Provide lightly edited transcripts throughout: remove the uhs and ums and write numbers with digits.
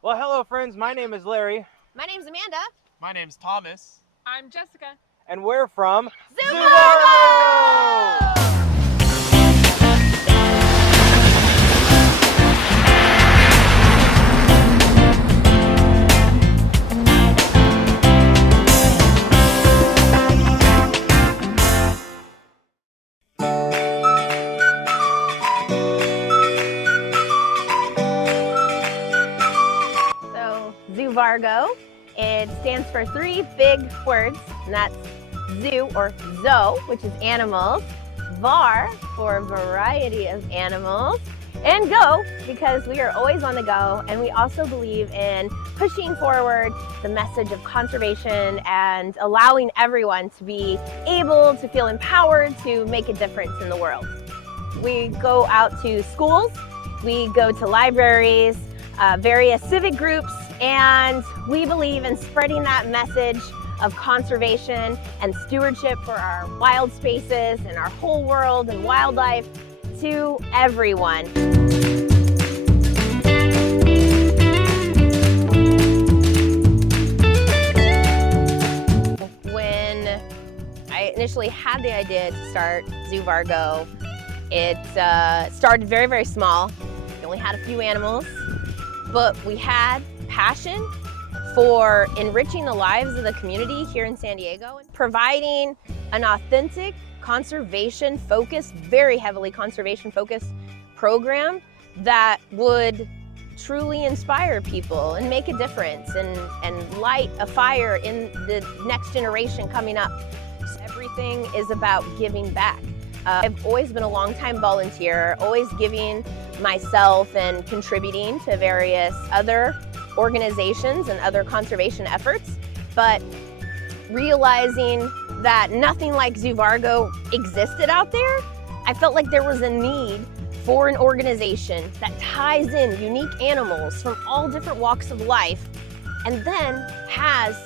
Well, hello friends, my name is Larry. My name's Amanda. My name's Thomas. I'm Jessica. And we're from Zovargo! Zovargo. It stands for three big words, and that's zoo or zo, which is animals, var for variety of animals, and go because we are always on the go, and we also believe in pushing forward the message of conservation and allowing everyone to be able to feel empowered to make a difference in the world. We go out to schools, we go to libraries, various civic groups, and we believe in spreading that message of conservation and stewardship for our wild spaces and our whole world and wildlife to everyone. When I initially had the idea to start Zovargo, it started very, very small. We only had a few animals, but we had passion for enriching the lives of the community here in San Diego and providing an authentic conservation-focused, very heavily conservation-focused program that would truly inspire people and make a difference and light a fire in the next generation coming up. So everything is about giving back. I've always been a long-time volunteer, always giving myself and contributing to various other organizations and other conservation efforts, but realizing that nothing like Zovargo existed out there, I felt like there was a need for an organization that ties in unique animals from all different walks of life and then has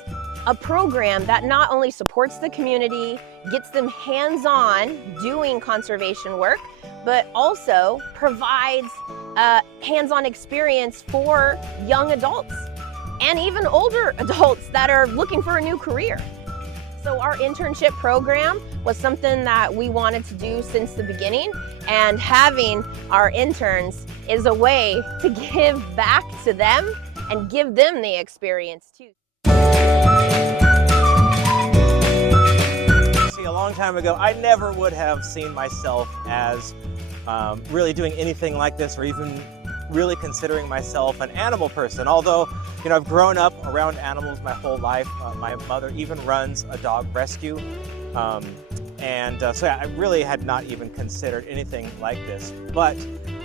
a program that not only supports the community, gets them hands-on doing conservation work, but also provides a hands-on experience for young adults and even older adults that are looking for a new career. So our internship program was something that we wanted to do since the beginning, and having our interns is a way to give back to them and give them the experience too. See, a long time ago, I never would have seen myself as really doing anything like this, or even really considering myself an animal person. Although, you know, I've grown up around animals my whole life. My mother even runs a dog rescue. So yeah, I really had not even considered anything like this. But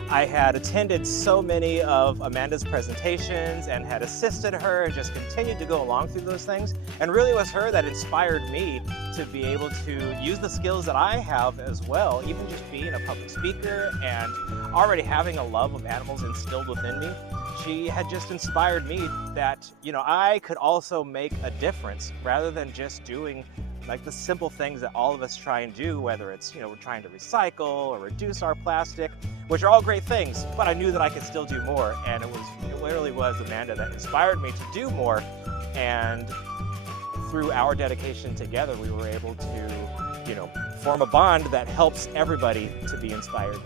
I had attended so many of Amanda's presentations and had assisted her and just continued to go along through those things. And really it was her that inspired me to be able to use the skills that I have as well, even just being a public speaker and already having a love of animals instilled within me. She had just inspired me that, you know, I could also make a difference rather than just doing like the simple things that all of us try and do, whether it's, you know, we're trying to recycle or reduce our plastic, which are all great things, but I knew that I could still do more. And it literally was Amanda that inspired me to do more. And through our dedication together, we were able to, you know, form a bond that helps everybody to be inspired.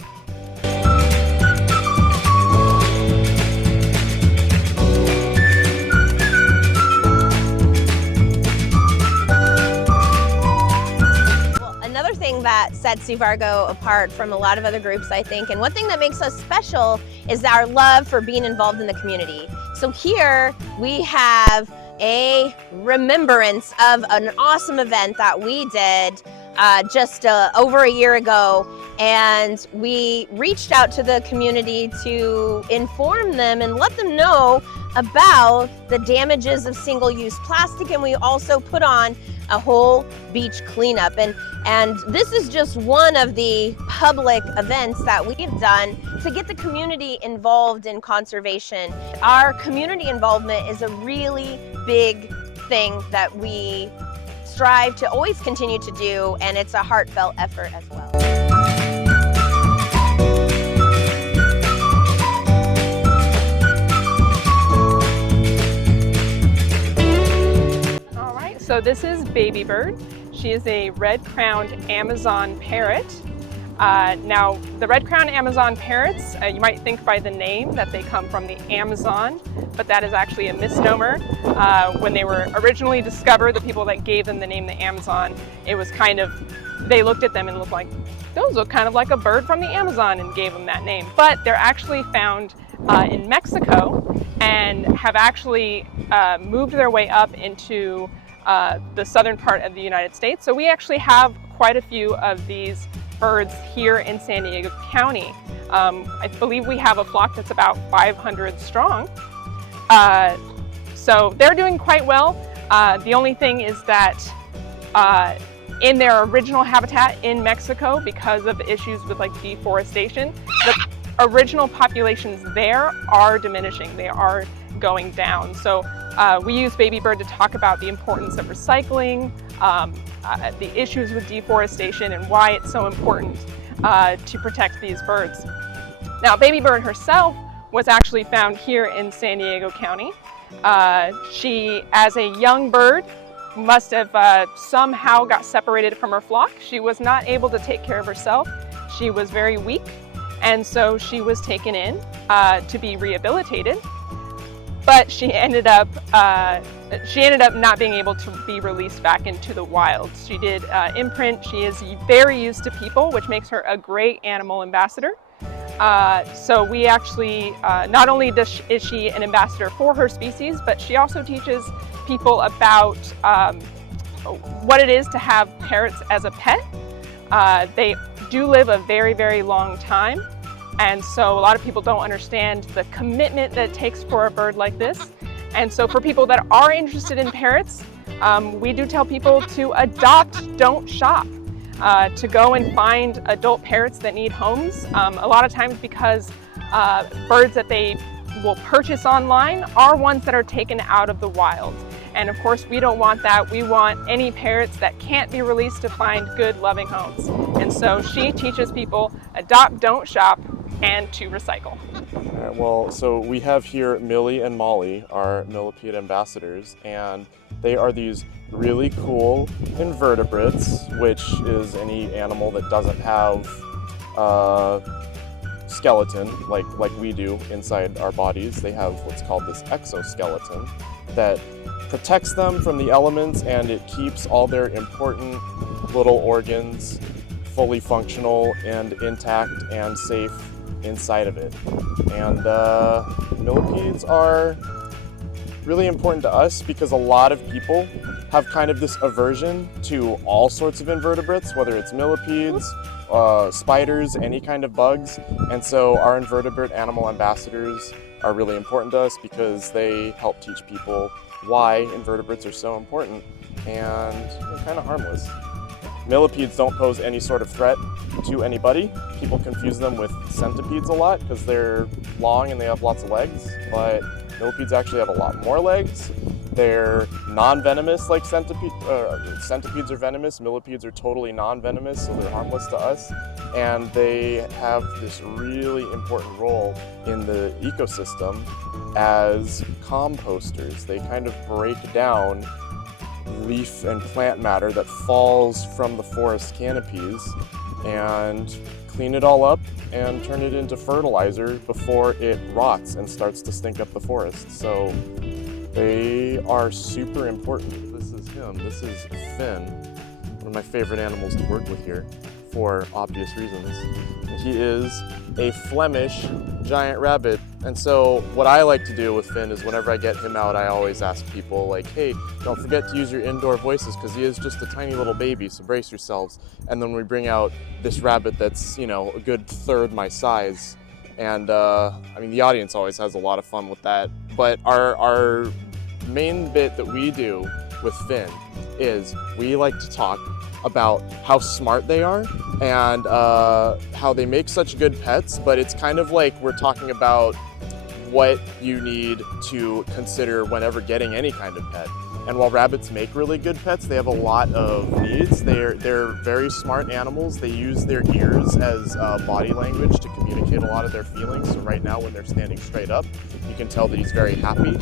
Another thing that sets Zovargo apart from a lot of other groups, I think, and one thing that makes us special is our love for being involved in the community. So here we have a remembrance of an awesome event that we did just over a year ago, and we reached out to the community to inform them and let them know about the damages of single-use plastic, and we also put on a whole beach cleanup. And this is just one of the public events that we've done to get the community involved in conservation. Our community involvement is a really big thing that we strive to always continue to do, and it's a heartfelt effort as well. So this is Baby Bird. She is a red-crowned Amazon parrot. Now, the red-crowned Amazon parrots, you might think by the name that they come from the Amazon, but that is actually a misnomer. When they were originally discovered, the people that gave them the name the Amazon, it was kind of, they looked at them and looked like, those look kind of like a bird from the Amazon, and gave them that name. But they're actually found in Mexico and have actually moved their way up into the southern part of the United States. So we actually have quite a few of these birds here in San Diego County. I believe we have a flock that's about 500 strong. So they're doing quite well. The only thing is that in their original habitat in Mexico, because of issues with like deforestation, the original populations there are diminishing. They are going down. So we use Baby Bird to talk about the importance of recycling, the issues with deforestation, and why it's so important to protect these birds. Now, Baby Bird herself was actually found here in San Diego County. She, as a young bird, must have somehow got separated from her flock. She was not able to take care of herself. She was very weak, and so she was taken in to be rehabilitated. But she ended up not being able to be released back into the wild. She did imprint. She is very used to people, which makes her a great animal ambassador. So we actually, not only is she an ambassador for her species, but she also teaches people about what it is to have parrots as a pet. They do live a very, very long time. And so a lot of people don't understand the commitment that it takes for a bird like this. And so for people that are interested in parrots, we do tell people to adopt, don't shop. To go and find adult parrots that need homes. A lot of times because birds that they will purchase online are ones that are taken out of the wild. And of course, we don't want that. We want any parrots that can't be released to find good, loving homes. And so she teaches people adopt, don't shop, and to recycle. All right, well, so we have here Millie and Molly, our millipede ambassadors, and they are these really cool invertebrates, which is any animal that doesn't have a skeleton like we do inside our bodies. They have what's called this exoskeleton that protects them from the elements, and it keeps all their important little organs fully functional and intact and safe inside of it. And millipedes are really important to us because a lot of people have kind of this aversion to all sorts of invertebrates, whether it's millipedes, spiders, any kind of bugs. And so our invertebrate animal ambassadors are really important to us because they help teach people why invertebrates are so important and they're kind of harmless. Millipedes don't pose any sort of threat to anybody. People confuse them with centipedes a lot because they're long and they have lots of legs, but millipedes actually have a lot more legs. They're non-venomous like centipedes. Centipedes are venomous, millipedes are totally non-venomous, so they're harmless to us. And they have this really important role in the ecosystem as composters. They kind of break down leaf and plant matter that falls from the forest canopies and clean it all up and turn it into fertilizer before it rots and starts to stink up the forest. So they are super important. This is him. This is Finn, one of my favorite animals to work with here for obvious reasons. He is a Flemish giant rabbit. And so what I like to do with Finn is whenever I get him out, I always ask people like, hey, don't forget to use your indoor voices because he is just a tiny little baby, so brace yourselves. And then we bring out this rabbit that's, you know, a good third my size. And I mean, the audience always has a lot of fun with that. But our main bit that we do with Finn is we like to talk about how smart they are and how they make such good pets, but it's kind of like we're talking about what you need to consider whenever getting any kind of pet. And while rabbits make really good pets, they have a lot of needs. They're very smart animals. They use their ears as body language to communicate a lot of their feelings. So right now when they're standing straight up, you can tell that he's very happy.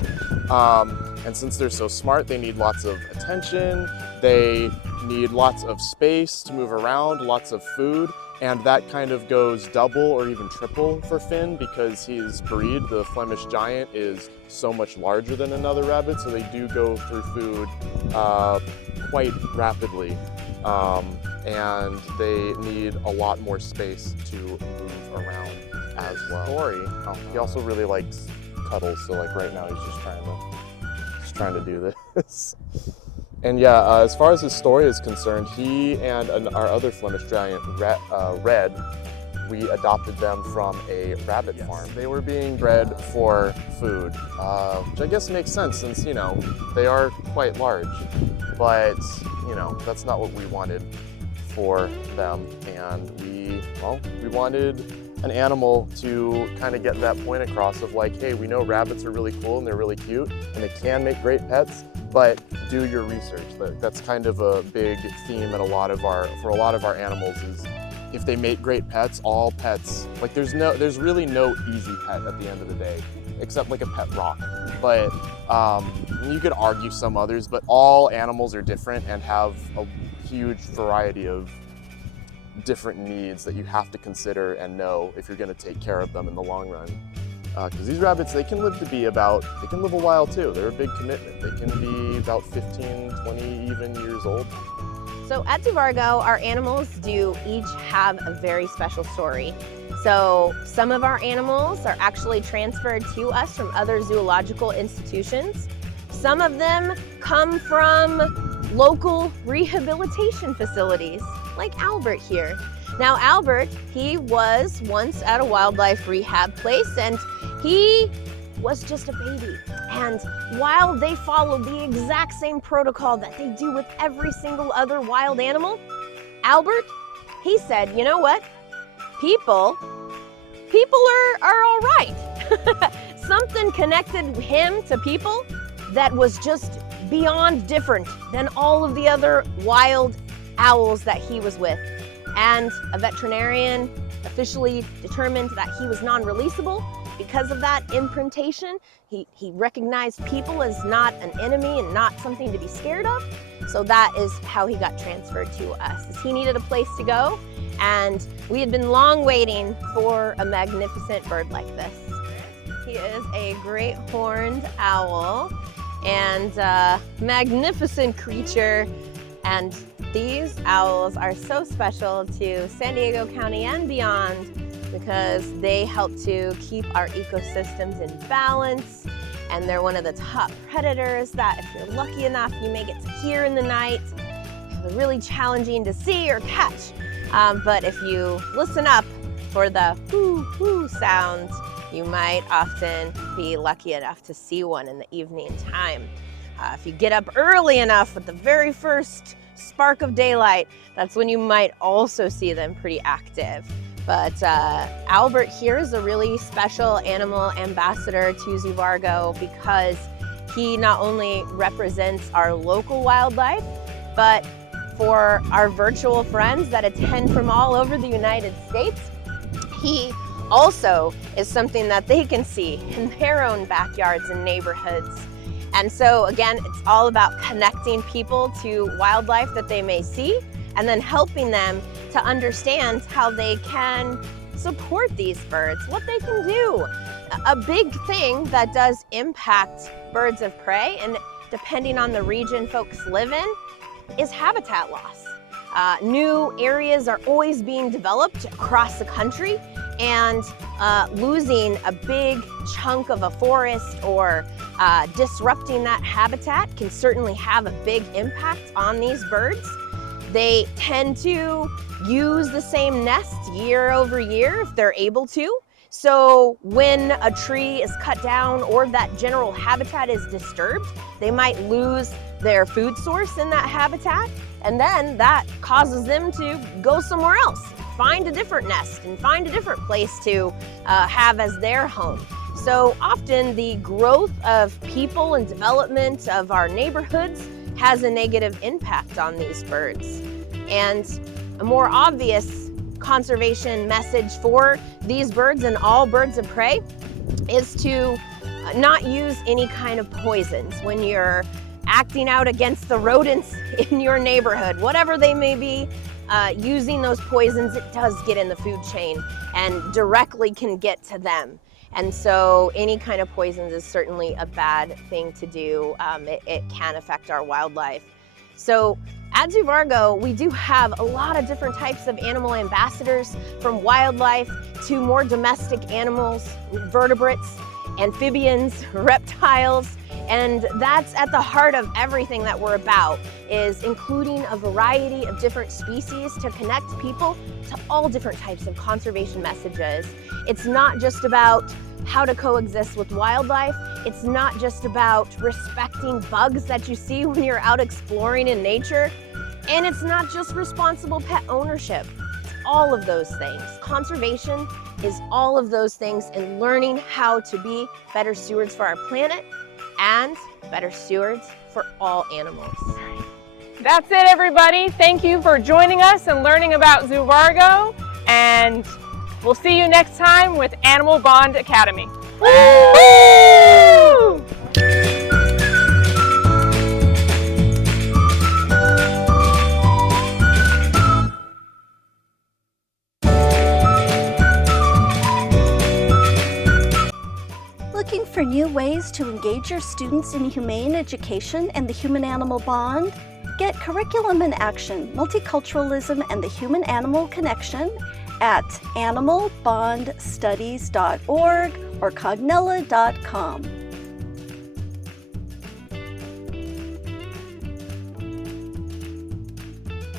And since they're so smart, they need lots of attention. They need lots of space to move around, lots of food. And that kind of goes double or even triple for Finn because his breed, the Flemish Giant, is so much larger than another rabbit, so they do go through food quite rapidly. And they need a lot more space to move around as well. Dory, he also really likes cuddles, so like right now he's just trying to do this. And yeah, as far as his story is concerned, he and our other Flemish Giant, Red, we adopted them from a rabbit farm. They were being bred for food, which I guess makes sense since, you know, they are quite large. But, you know, that's not what we wanted for them. And we wanted an animal to kind of get that point across of like, hey, we know rabbits are really cool and they're really cute and they can make great pets, but do your research. That's kind of a big theme in for a lot of our animals is if they make great pets, all pets, like there's really no easy pet at the end of the day, except like a pet rock. But you could argue some others, but all animals are different and have a huge variety of different needs that you have to consider and know if you're gonna take care of them in the long run. Because these rabbits, they can live a while too. They're a big commitment. They can be about 15, 20 even years old. So at Zovargo, our animals do each have a very special story. So some of our animals are actually transferred to us from other zoological institutions. Some of them come from local rehabilitation facilities, like Albert here. Now Albert, he was once at a wildlife rehab place and he was just a baby. And while they followed the exact same protocol that they do with every single other wild animal, Albert, he said, you know what? People are all right. Something connected him to people that was just beyond different than all of the other wild owls that he was with. And a veterinarian officially determined that he was non-releasable. Because of that imprintation, he recognized people as not an enemy and not something to be scared of. So that is how he got transferred to us, is he needed a place to go. And we had been long waiting for a magnificent bird like this. He is a great horned owl and a magnificent creature. And these owls are so special to San Diego County and beyond because they help to keep our ecosystems in balance. And they're one of the top predators that if you're lucky enough, you may get to hear in the night. They're really challenging to see or catch. But if you listen up for the whoo sound, you might often be lucky enough to see one in the evening time. If you get up early enough with the very first spark of daylight, that's when you might also see them pretty active. But Albert here is a really special animal ambassador to Zovargo because he not only represents our local wildlife, but for our virtual friends that attend from all over the United States, he also is something that they can see in their own backyards and neighborhoods. And so again, it's all about connecting people to wildlife that they may see and then helping them to understand how they can support these birds, what they can do. A big thing that does impact birds of prey, and depending on the region folks live in, is habitat loss. New areas are always being developed across the country, and losing a big chunk of a forest or disrupting that habitat can certainly have a big impact on these birds. They tend to use the same nest year over year if they're able to. So when a tree is cut down or that general habitat is disturbed, they might lose their food source in that habitat, and then that causes them to go somewhere else, find a different nest and find a different place to have as their home. so often the growth of people and development of our neighborhoods has a negative impact on these birds. And a more obvious conservation message for these birds and all birds of prey is to not use any kind of poisons when you're acting out against the rodents in your neighborhood, whatever they may be. Using those poisons, it does get in the food chain and directly can get to them. And so any kind of poisons is certainly a bad thing to do. It can affect our wildlife. So at Zovargo, we do have a lot of different types of animal ambassadors, from wildlife to more domestic animals, vertebrates, amphibians, reptiles, and that's at the heart of everything that we're about, is including a variety of different species to connect people to all different types of conservation messages. It's not just about how to coexist with wildlife. It's not just about respecting bugs that you see when you're out exploring in nature. And it's not just responsible pet ownership. It's all of those things. Conservation is all of those things, and learning how to be better stewards for our planet and better stewards for all animals. That's it, everybody. Thank you for joining us and learning about Zovargo, and we'll see you next time with Animal Bond Academy. Woo! Looking for new ways to engage your students in humane education and the human-animal bond? Get Curriculum in Action, Multiculturalism and the Human-Animal Connection at animalbondstudies.org or cognella.com.